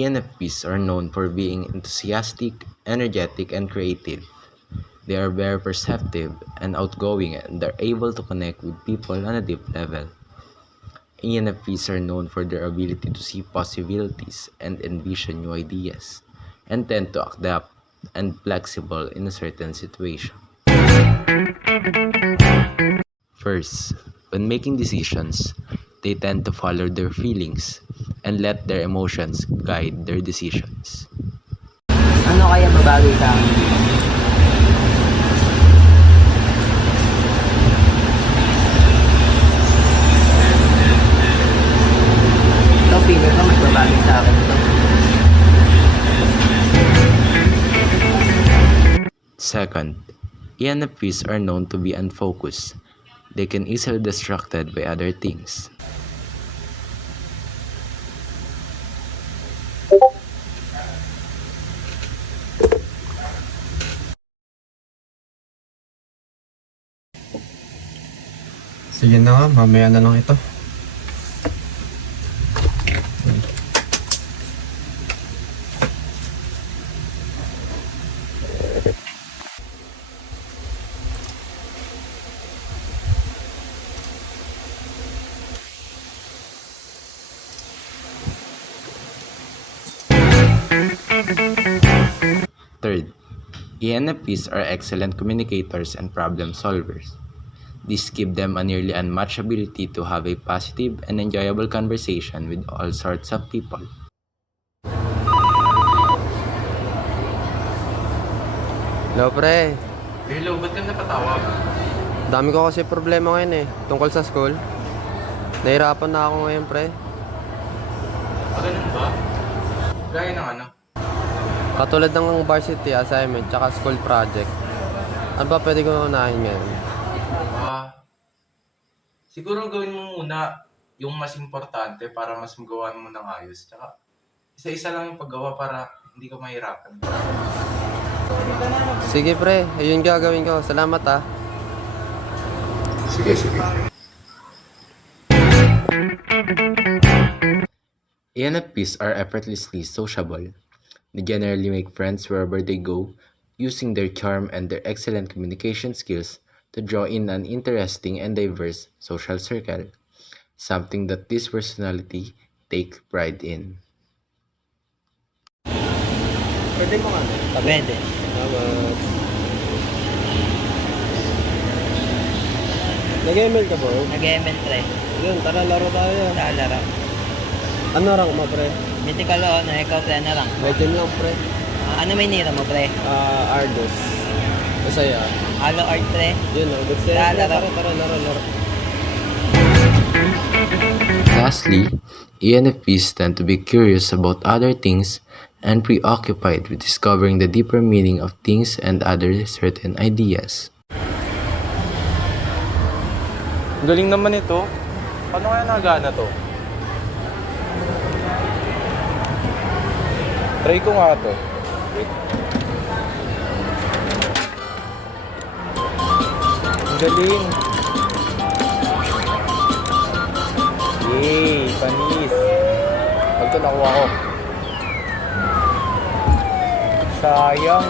ENFPs are known for being enthusiastic, energetic, and creative. They are very perceptive and outgoing and are able to connect with people on a deep level. ENFPs are known for their ability to see possibilities and envision new ideas, and tend to adapt and flexible in a certain situation. First, when making decisions, they tend to follow their feelings and let their emotions guide their decisions. Ano kaya babawi sa akin? Ito, feeling ko mas babawi sa akin ito. Second, ENFPs are known to be unfocused. They can easily distracted by other things. Sige na nga, mamaya na lang ito. Third, ENFPs are excellent communicators and problem solvers. This gives them a nearly unmatched ability to have a positive and enjoyable conversation with all sorts of people. Hello pre, Hello, ba't ka napatawag? dami ko kasi problema ngayon tungkol sa school. Nahirapan na ako ngayon pre. Ganun ba? Gaya ng ano? Katulad ng varsity assignment tsaka school project. Ano ba pwede ko unahin ngayon? Siguro gawin mo muna yung mas importante para mas magawa mo ng ayos. Tsaka isa-isa lang yung paggawa para hindi ka mahirapan. Sige pre, ayun gagawin ko. Salamat ah. Sige. ENFPs are effortlessly sociable. They generally make friends wherever they go, using their charm and their excellent communication skills to draw in an interesting and diverse social circle, something that this personality take pride in. Pwede mo nga. Pwede. Salamat. Nag-email ka bro? Nag-ML pre. Yun, tara laro tayo. Sa laro. Ano rank mo pre? Mythical ano, ikaw pre, ano lang? Legend lang pre. Ano may nira mo pre? Ardos. Masaya. Halo art pre. Yun o, good Tara, tara, laro. laro. Lastly, ENFPs tend to be curious about other things and preoccupied with discovering the deeper meaning of things and other certain ideas. Galing naman ito. Paano kaya nagana to? Try ko nga to. Ang galing. Yay! Panis! Pag ito nakuha ko. Sayang.